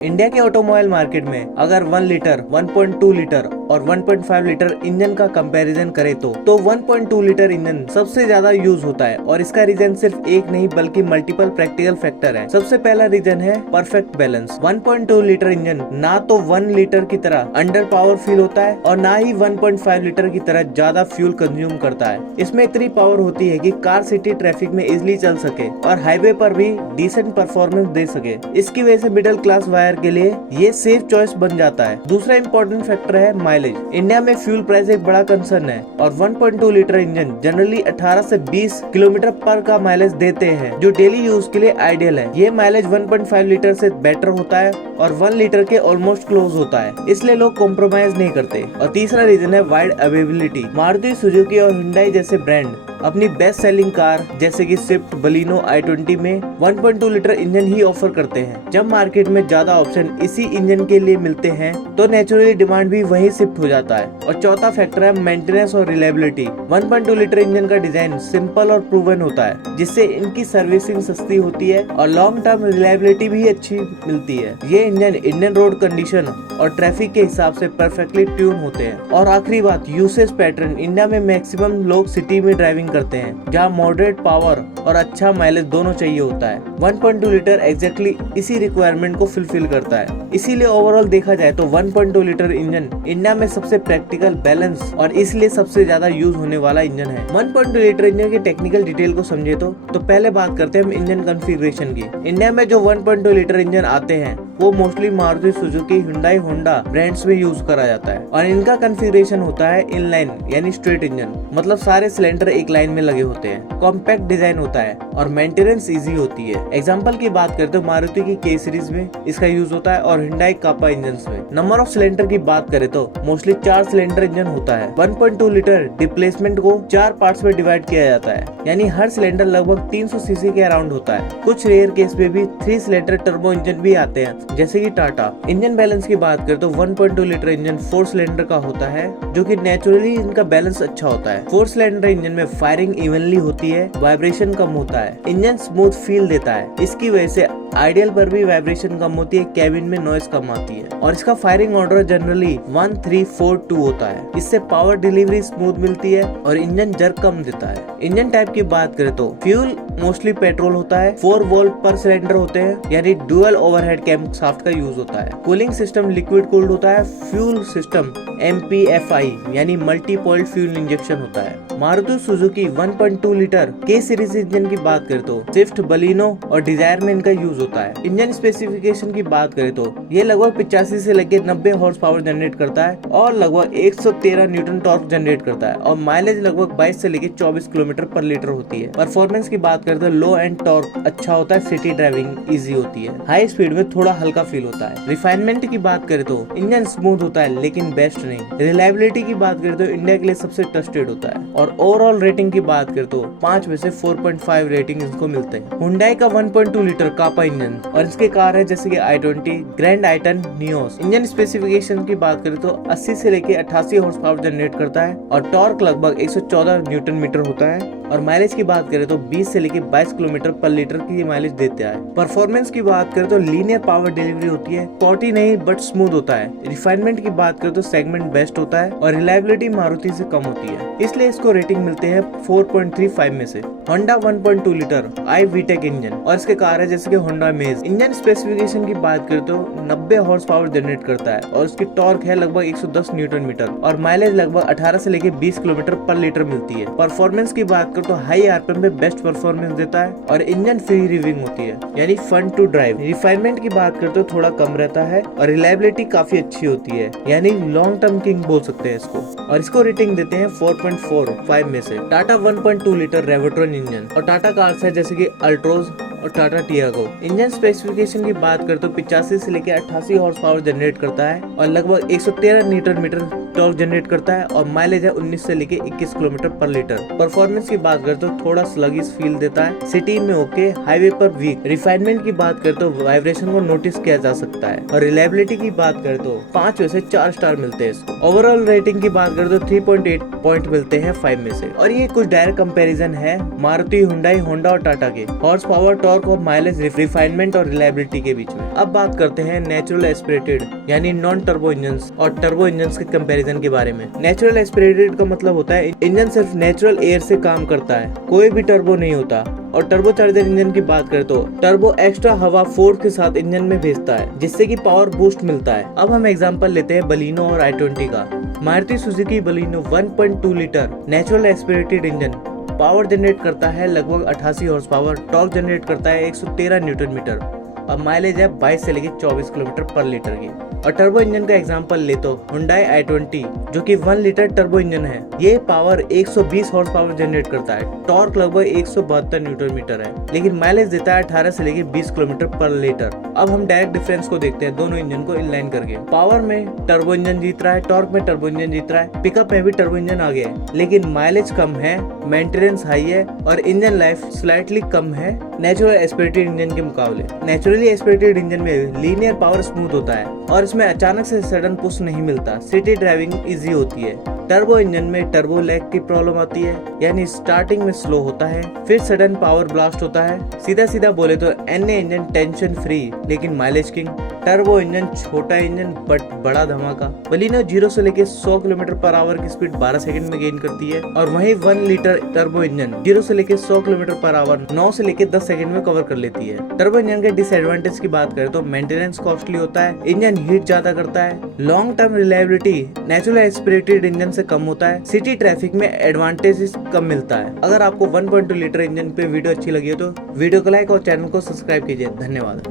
India के automobile market में अगर 1 लीटर, 1.2 लीटर और 1.5 लीटर इंजन का कंपैरिजन करें तो 1.2 लीटर इंजन सबसे ज्यादा यूज होता है और इसका रीजन सिर्फ एक नहीं बल्कि मल्टीपल प्रैक्टिकल फैक्टर है। सबसे पहला रीजन है परफेक्ट बैलेंस। 1.2 लीटर इंजन ना तो 1 लीटर की तरह अंडर पावर फील होता है और ना ही 1.5 लीटर की तरह ज्यादा फ्यूल कंज्यूम करता है। इसमें इतनी पावर होती है कि कार सिटी ट्रैफिक में इजिली चल सके और हाईवे पर भी डिसेंट परफॉर्मेंस दे सके। इसकी वजह से मिडिल क्लास वायर के लिए ये सेफ चॉइस बन जाता है। दूसरा इंपॉर्टेंट फैक्टर है माइलेज। इंडिया में फ्यूल प्राइस एक बड़ा कंसर्न है और 1.2 लीटर इंजन जनरली 18 से 20 किलोमीटर पर का माइलेज देते हैं, जो डेली यूज के लिए आइडियल है। ये माइलेज 1.5 लीटर से बेटर होता है और 1 लीटर के ऑलमोस्ट क्लोज होता है, इसलिए लोग कॉम्प्रोमाइज नहीं करते। और तीसरा रीजन है वाइड अवेलेबिलिटी। मारुति सुजुकी और हुंडई जैसे ब्रांड अपनी बेस्ट सेलिंग कार जैसे कि स्विफ्ट, बलिनो, i20 में 1.2 लीटर इंजन ही ऑफर करते हैं। जब मार्केट में ज्यादा ऑप्शन इसी इंजन के लिए मिलते हैं तो नेचुरली डिमांड भी वही शिफ्ट हो जाता है। और चौथा फैक्टर है मेंटेनेंस और रिलायबिलिटी। 1.2 लीटर इंजन का डिजाइन सिंपल और प्रूवन होता है, जिससे इनकी सर्विसिंग सस्ती होती है और लॉन्ग टर्म रिलायबिलिटी भी अच्छी मिलती है। ये इंजन इंडियन रोड कंडीशन और ट्रैफिक के हिसाब से परफेक्टली ट्यून होते हैं। और आखिरी बात, यूसेज पैटर्न। इंडिया में मैक्सिमम लोग सिटी में ड्राइविंग करते हैं, जहाँ मॉडरेट पावर और अच्छा माइलेज दोनों चाहिए होता है। 1.2 लीटर एग्जैक्टली इसी रिक्वायरमेंट को फुलफिल करता है। इसीलिए ओवरऑल देखा जाए तो 1.2 लीटर इंजन इंडिया में सबसे प्रैक्टिकल, बैलेंस और इसलिए सबसे ज्यादा यूज होने वाला इंजन है। 1.2 लीटर इंजन के टेक्निकल डिटेल को समझे तो पहले बात करते हैं हम इंजन कॉन्फ़िगरेशन की। इंडिया में जो 1.2 लीटर इंजन आते हैं वो mostly Maruti Suzuki, Hyundai, Honda brands में यूज करा जाता है और इनका कॉन्फ़िगरेशन होता है इनलाइन यानी स्ट्रेट इंजन, मतलब सारे सिलेंडर एक लाइन में लगे होते हैं। कॉम्पैक्ट डिजाइन होता है और मेंटेनेंस इजी होती है। एग्जांपल की बात करते हो मारुति की के सीरीज में इसका यूज होता है और हुंडई कापा इंजन्स में। नंबर ऑफ सिलेंडर की बात करें तो मोस्टली 4 सिलेंडर इंजन होता है। 1.2 लीटर डिस्प्लेसमेंट को 4 पार्ट्स में डिवाइड किया जाता है, यानी हर सिलेंडर लगभग 300 सीसी के अराउंड होता है। कुछ रेयर केस में भी 3 सिलेंडर टर्बो इंजन भी आते हैं, जैसे कि टाटा। इंजन बैलेंस की बात करें तो 1.2 लीटर इंजन 4 सिलेंडर का होता है, जो कि नेचुरली इनका बैलेंस अच्छा होता है। 4 सिलेंडर इंजन में फायरिंग इवनली होती है, वाइब्रेशन कम होता है, इंजन स्मूथ फील देता है। इसकी वजह से आइडियल पर भी वाइब्रेशन कम होती है, कैबिन में नॉइज कम आती है। और इसका फायरिंग ऑर्डर जनरली 1342 होता है। इससे पावर डिलीवरी स्मूथ मिलती है और इंजन जर्क कम देता है। इंजन टाइप की बात करें तो फ्यूल मोस्टली पेट्रोल होता है। 4 वोल्ट पर सिलेंडर होते हैं, यानी डुअल ओवरहेड कैम शाफ्ट का यूज होता है। कूलिंग सिस्टम लिक्विड कूल्ड होता है। फ्यूल सिस्टम MPFI यानी मल्टी पॉइंट फ्यूल इंजेक्शन होता है। मारुति सुजुकी 1.2 लीटर के सीरीज इंजन की बात करें तो स्विफ्ट, बलिनो और डिजायर में इनका यूज होता है। इंजन स्पेसिफिकेशन की बात करें तो ये लगभग 85 से लेकर 90 हॉर्स पावर जनरेट करता है और लगभग 113 न्यूटन टॉर्क जनरेट करता है और माइलेज लगभग 22 से लेकर 24 किलोमीटर पर लीटर होती है। परफॉर्मेंस की बात करें तो लो एंड टॉर्क अच्छा होता है, सिटी ड्राइविंग इजी होती है, हाई स्पीड में थोड़ा हल्का फील होता है। रिफाइनमेंट की बात करें तो इंजन स्मूथ होता है लेकिन बेस्ट नहीं। रिलायबिलिटी की बात करें तो इंडिया के लिए सबसे ट्रस्टेड होता है। और ओवरऑल रेटिंग की बात करें तो 5 में से 4.5 रेटिंग इसको मिलते हैं। हुंडई का 1.2 लीटर कापा इंजन और इसके कार है जैसे कि i20, grand आइटन, Nios. Engine specification की बात करें तो 80 से लेके 88 हॉर्स पावर जनरेट करता है और टॉर्क लगभग 114 न्यूटन मीटर होता है। और माइलेज की बात करें तो 20 से लेके 22 किलोमीटर पर लीटर की माइलेज देता है। परफॉर्मेंस की बात करें तो लीनियर पावर डिलीवरी होती है, स्पॉटी नहीं बट स्मूथ होता है। रिफाइनमेंट की बात करें तो सेगमेंट बेस्ट होता है और रिलायबिलिटी मारुति से कम होती है, इसलिए इसको रेटिंग मिलते हैं 4.35 में से। होंडा 1.2 लीटर i-VTEC इंजन और इसके कार है जैसे कि होंडा मेज। इंजन स्पेसिफिकेशन की बात करें तो 90 हॉर्स पावर जनरेट करता है और उसकी टॉर्क है लगभग 110 न्यूटन मीटर और माइलेज लगभग 18 से लेके 20 किलोमीटर पर लीटर मिलती है। परफॉर्मेंस की बात करें तो हाई आरपीएम में बेस्ट परफॉर्मेंस देता है और इंजन फ्री रिविंग होती है, यानी फन टू ड्राइव। रिफाइनमेंट की बात करें तो थोड़ा कम रहता है और रिलायबिलिटी काफी अच्छी होती है, यानी लॉन्ग टर्म किंग बोल सकते हैं इसको। और इसको रेटिंग देते हैं 4.45 में से। टाटा 1.2 लीटर रेवोट्रॉन इंजन और टाटा कार्स है जैसे कि अल्ट्रोज और टाटा टियागो। इंजन स्पेसिफिकेशन की बात करें तो 85 से लेकर 88 हॉर्स पावर जनरेट करता है और लगभग 113 न्यूटन मीटर टॉर्क जनरेट करता है और माइलेज है 19 से लेकर 21 किलोमीटर पर लीटर। परफॉर्मेंस की बात करें तो थोड़ा स्लगिश फील देता है, सिटी में ओके, हाईवे पर वीक। रिफाइनमेंट की बात करें तो वाइब्रेशन को नोटिस किया जा सकता है, और रिलायबिलिटी की बात करें तो 5 में से 4 स्टार मिलते हैं इसको। ओवरऑल रेटिंग की बात करें तो 3.8 पॉइंट मिलते हैं 5 में से। और ये कुछ डायरेक्ट कंपैरिजन है मारुति, हुंडई, होंडा और टाटा के हॉर्स पावर, टॉर्क और माइलेज, रिफाइनमेंट और रिलायबिलिटी के बीच में। अब बात करते हैं नेचुरल एस्पिरेटेड यानी नॉन टर्बो इंजन्स और टर्बो इंजन्स के कंपैरिजन के बारे में। नेचुरल एस्पिरेटेड का मतलब होता है इंजन सिर्फ नेचुरल एयर से काम करता है, कोई भी टर्बो नहीं होता। और टर्बो चार्जर इंजन की बात करें तो टर्बो एक्स्ट्रा हवा फोर्स के साथ इंजन में भेजता है, जिससे कि पावर बूस्ट मिलता है। अब हम एग्जांपल लेते हैं बलिनो और i20 का। Maruti Suzuki Baleno 1.2 litre natural aspirated engine power generate करता है लगभग 88 हॉर्स पावर, टॉर्क जनरेट करता है 113 न्यूटन मीटर, और माइलेज है 22 से लेकर 24 किलोमीटर पर लीटर की। और टर्बो इंजन का एग्जांपल ले तो हुंडई i20 जो कि 1 लीटर टर्बो इंजन है, ये पावर 120 हॉर्स पावर जनरेट करता है, टॉर्क लगभग 172 न्यूटन मीटर है, लेकिन माइलेज देता है 18 से लेकर 20 किलोमीटर पर लीटर। अब हम डायरेक्ट डिफरेंस को देखते हैं दोनों इंजन को इनलाइन करके। पावर में टर्बो इंजन जीत रहा है, टॉर्क में टर्बो इंजन जीत रहा है, पिकअप में भी टर्बो इंजन आगे है, लेकिन माइलेज कम है, मेंटेनेंस हाई है और इंजन लाइफ स्लाइटली कम है नेचुरल एस्पिरेटेड इंजन के मुकाबले। नेचुरली एस्पिरेटेड इंजन में लीनियर पावर स्मूथ होता है और इसमें अचानक से सडन पुश नहीं मिलता, सिटी ड्राइविंग इजी होती है। टर्बो इंजन में टर्बो लैग की प्रॉब्लम आती है, यानी स्टार्टिंग में स्लो होता है, फिर सडन पावर ब्लास्ट होता है। सीधा सीधा बोले तो NA इंजन टेंशन फ्री लेकिन माइलेज किंग, टर्बो इंजन छोटा इंजन बट बड़ा धमाका। बलिनो 0 से लेके 100 किलोमीटर पर आवर की स्पीड 12 सेकंड में गेन करती है, और वहीं 1 लीटर टर्बो इंजन 0 से लेके 100 किलोमीटर पर आवर 9 से लेके 10 सेकंड में कवर कर लेती है। टर्बो इंजन के डिसएडवांटेज की बात करें तो मेंटेनेंस कॉस्टली होता है, इंजन हीट ज्यादा करता है, long term reliability natural aspirated engine से कम होता है, सिटी ट्रैफिक में एडवांटेजेस कम मिलता है। अगर आपको 1.2 लीटर इंजन पे वीडियो अच्छी लगी हो तो वीडियो को लाइक और चैनल को सब्सक्राइब कीजिए। धन्यवाद।